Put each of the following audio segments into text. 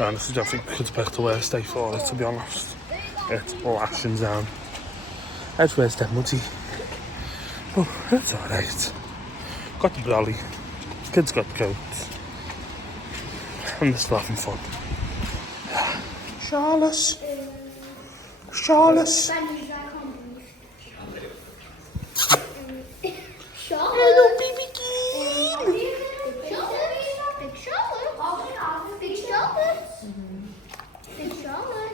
Honestly, I don't think we could pick the worst day for it, to be honest. It's lashing down. Edgeware's dead muddy. Oh, it's alright. Got the brolly. Kids got coats. And they're still having fun. Charlotte. Charlotte. Hello, baby Keane. Big Charlotte. Big Charlotte. Big Charlotte.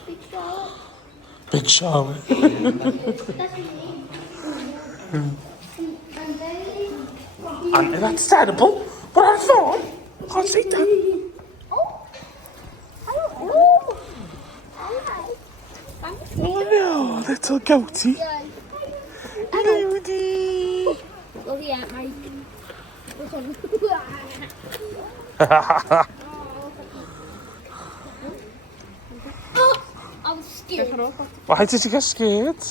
Big Charlotte. Big Charlotte. That's her name. And that's terrible. But I'm fine. I can't see that. Oh. Oh. Oh no, little goatee. Rudy. Oh yeah, Mike. Oh, I was scared. Why did you get scared?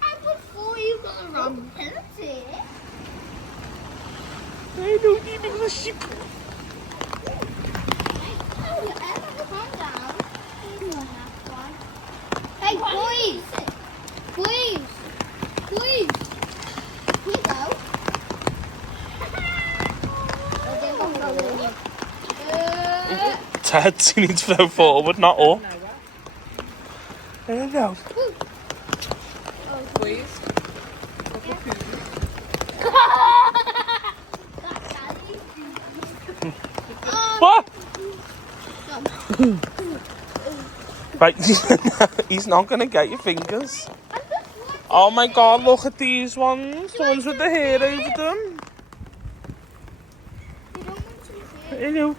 I before you got a wrong penalty. I don't even the sheep. Hey, boys! Please! Please! Please out. Ted, you need to throw forward, not up. There you go. Please. What? Right, he's not going to get your fingers. Oh my god, look at these ones. The ones with the hair over them. Hello.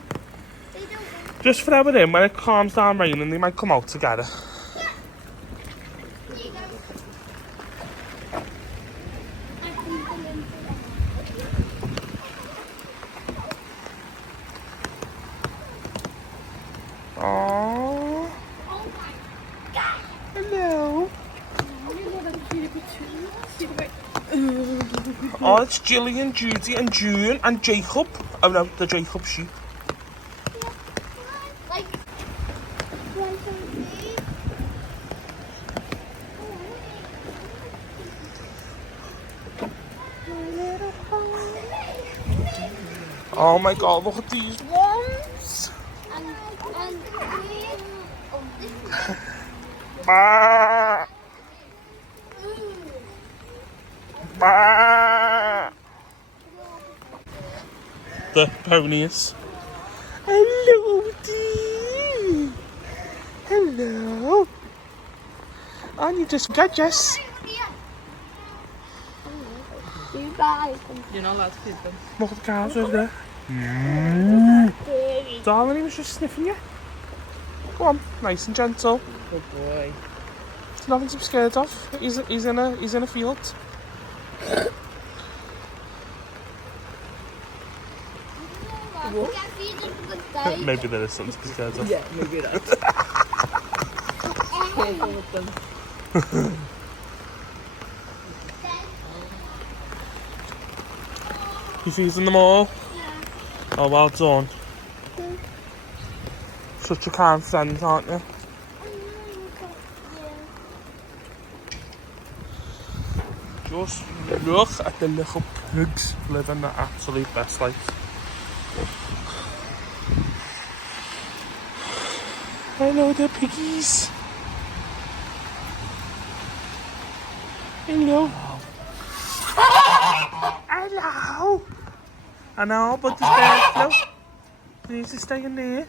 Just throw it in. When it calms down raining, they might come out together. Oh. Hello. Oh, it's Gillian, Judy, and June, and Jacob. Oh no, the Jacob sheep. Oh my god, look at these ones. Bah. Bah. The ponies. Hello, dear. Hello. And you just got Jess. You're not allowed to feed them. Look at the cows over there. Darling, he was just sniffing you. Go on, nice and gentle. Good boy. There's nothing to be scared of. He's in a field. Maybe there is something to be scared of. Yeah, maybe that. Careful with them. You feeding them all? Oh, well done. Such a kind friend, aren't you? Just look at the little pigs living the absolute best life. Hello there, piggies. Hello. Hello. I know, but the stairs flow. You need to stay in there.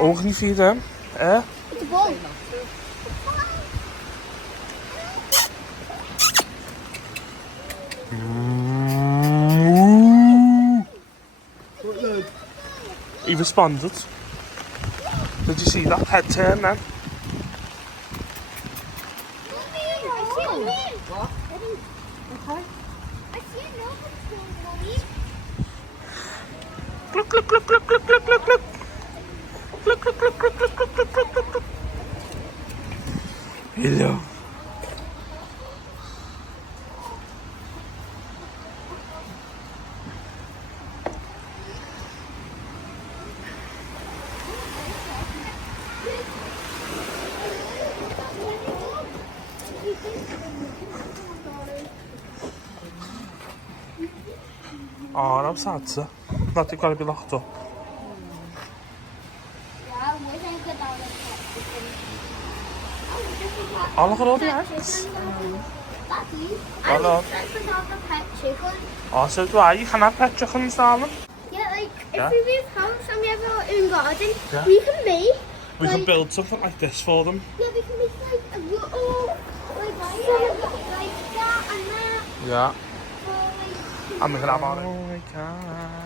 Oh, can you feed them? Eh? It's a ball. He responded. Did you see that head turn then? Look, look, look, look, look, look, look, look. Look, look, look, look, look, look, look, look, look, look. Hello. Oh, how sad, sir. That you've got to be locked up. Yeah, we can go down the pet. Oh, look at all the eggs. Daddy, Hello. let's go down the pet chicken. Oh, so do I. You can have pet chickens, darling. Yeah, like Yeah. if we move house and we have our own garden, Yeah. we can make. We like, could build something like this for them. Yeah, we can make like a little, like that and that. Yeah. So, like, And we can have our... Oh my God.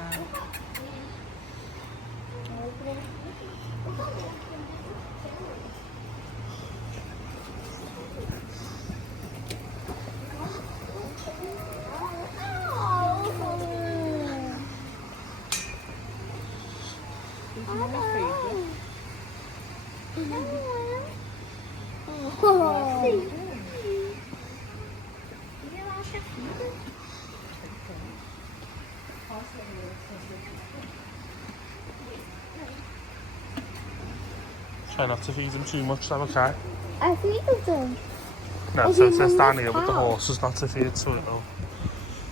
Try not to feed them too much, though, okay? I feed them. No, so it says down here with the horses not to feed, so it'll...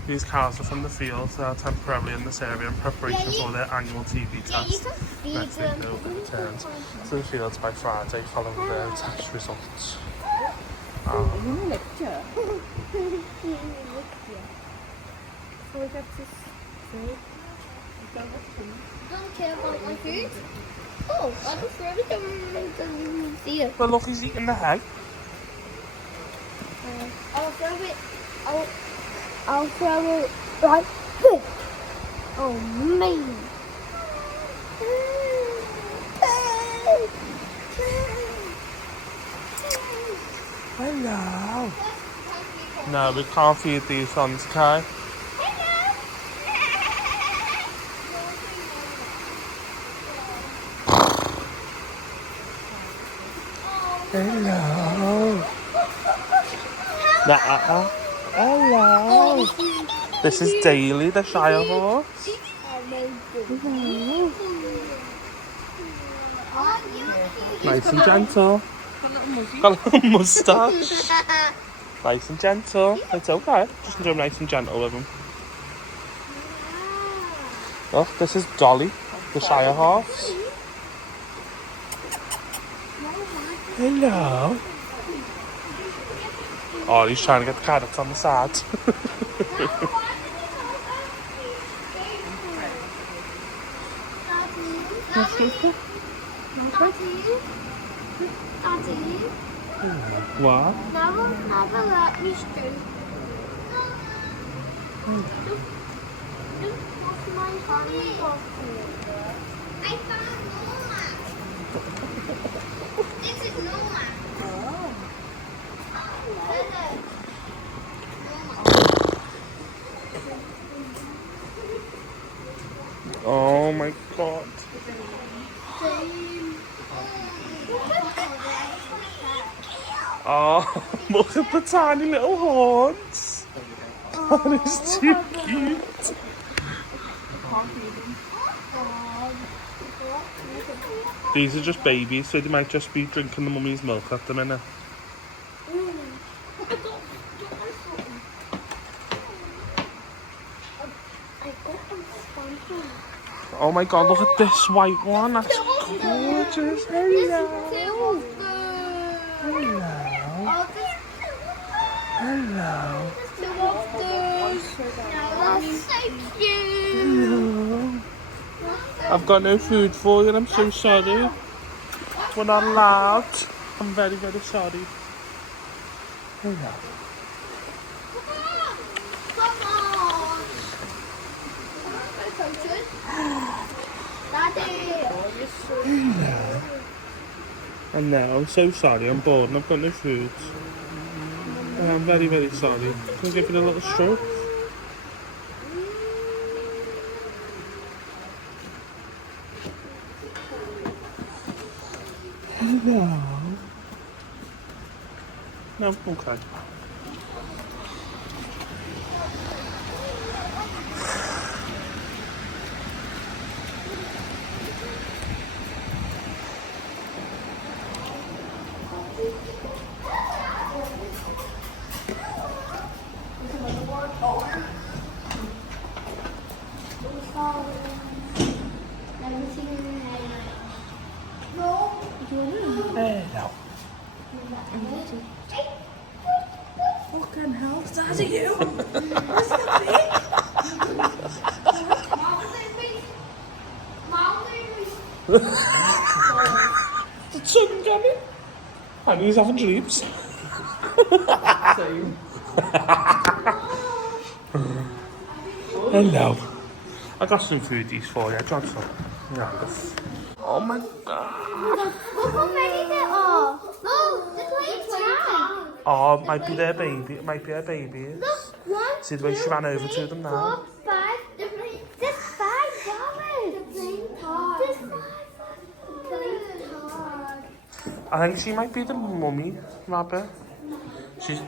These cows are from the field, they are temporarily in this area in preparation for their annual TB Yeah, you test. can feed Next them. week they'll be returned to the fields by Friday following their test results. Don't care about my food. Oh, I'll just throw it down see it. Well, look, he's eating the hay. I'll throw it. I'll throw it right here. Oh, man. Hello. No, we can't feed these ones, Kai. Hello. Hello. This is Daily, the Shire horse. Nice and gentle. Got a little moustache. Nice and gentle. It's okay. Just do him nice and gentle with him. Look, this is Dolly, the Shire horse. Hello. Oh, he's trying to get the carrots on the side. Daddy, What? never let me stew. Just wash my hands off you. I found Noma. This is Noma. Oh my God. Oh, look at the tiny little horns. That is too cute. These are just babies, so they might just be drinking the mummy's milk at the minute. Oh my God, look at this white one. That's gorgeous. Hello. Hello. Hello. I've got no food for you. I'm so sorry. We're not allowed. I'm very, very sorry. Hello. I know, I'm so sorry. I'm bored and I've got no food. I'm very, very sorry. Can I give you a little stroke? Hello. No, okay. Hello. Fucking hell, is that you? The sun coming. And he's having dreams. Same. Hello. I got some foodies for you, Johnson. Yeah. Oh my god. Look how many there are. Oh, the playtime. Oh, it might be their baby. It might be her babies. Look, 1, See the way she ran over to them now? 4, 5. There's 5 dollars. The playing card. There's 5 playing card. I think she might be the mummy rabbit.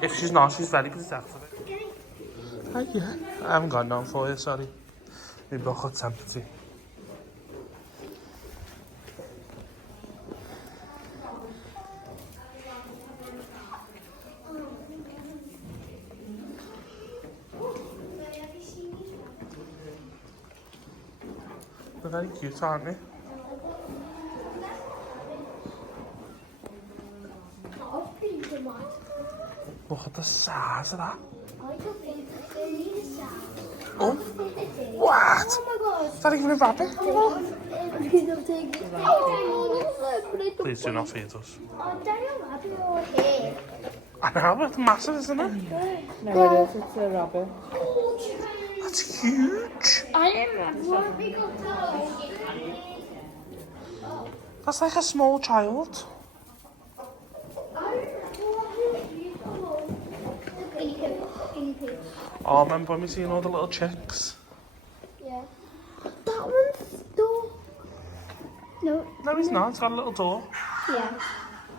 If she's not, she's very protective. Hi, yeah. I haven't got none for you, sorry. Maybe I've got empty. They're very cute, aren't they? Look at the size of that. Oh, what? Oh my god. Is that even a rabbit? Please Please do not feed us. Okay. I know, it's massive, isn't it? No, it is. It's a rabbit. That's huge. I am one big That's like a small child. Oh, remember when we seen all the little chicks? Yeah. That one's door. No. No, he's not. It's got a little door. Yeah.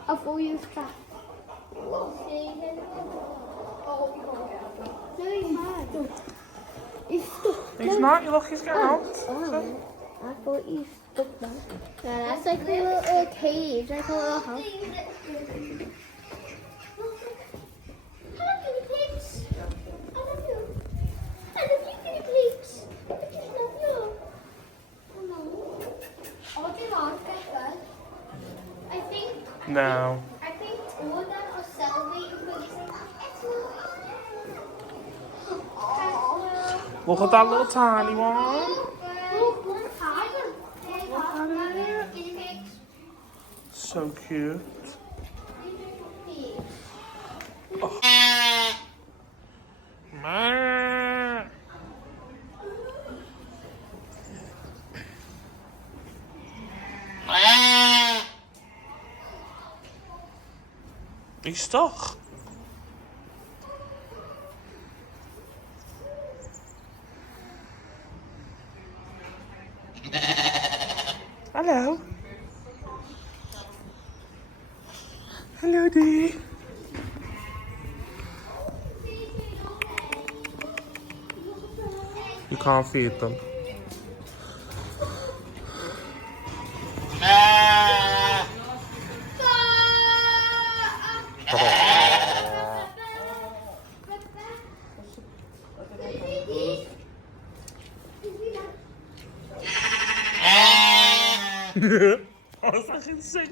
I thought you was trapped. No, he's not. He's stuck. He's not. You look, he's getting out. Oh, I thought he's stuck now. Yeah, that's like a little cage, like a little house. Hello, guinea pigs. I love you. I love you, guinea pigs. I just love you. Hello. Oh, do not get that. I think No. all of them are celebrating because Look at that little tiny one. So cute. Oh. Meh. He's stuck. Hello. Hello, dear. You can't feed them. I was like in sync.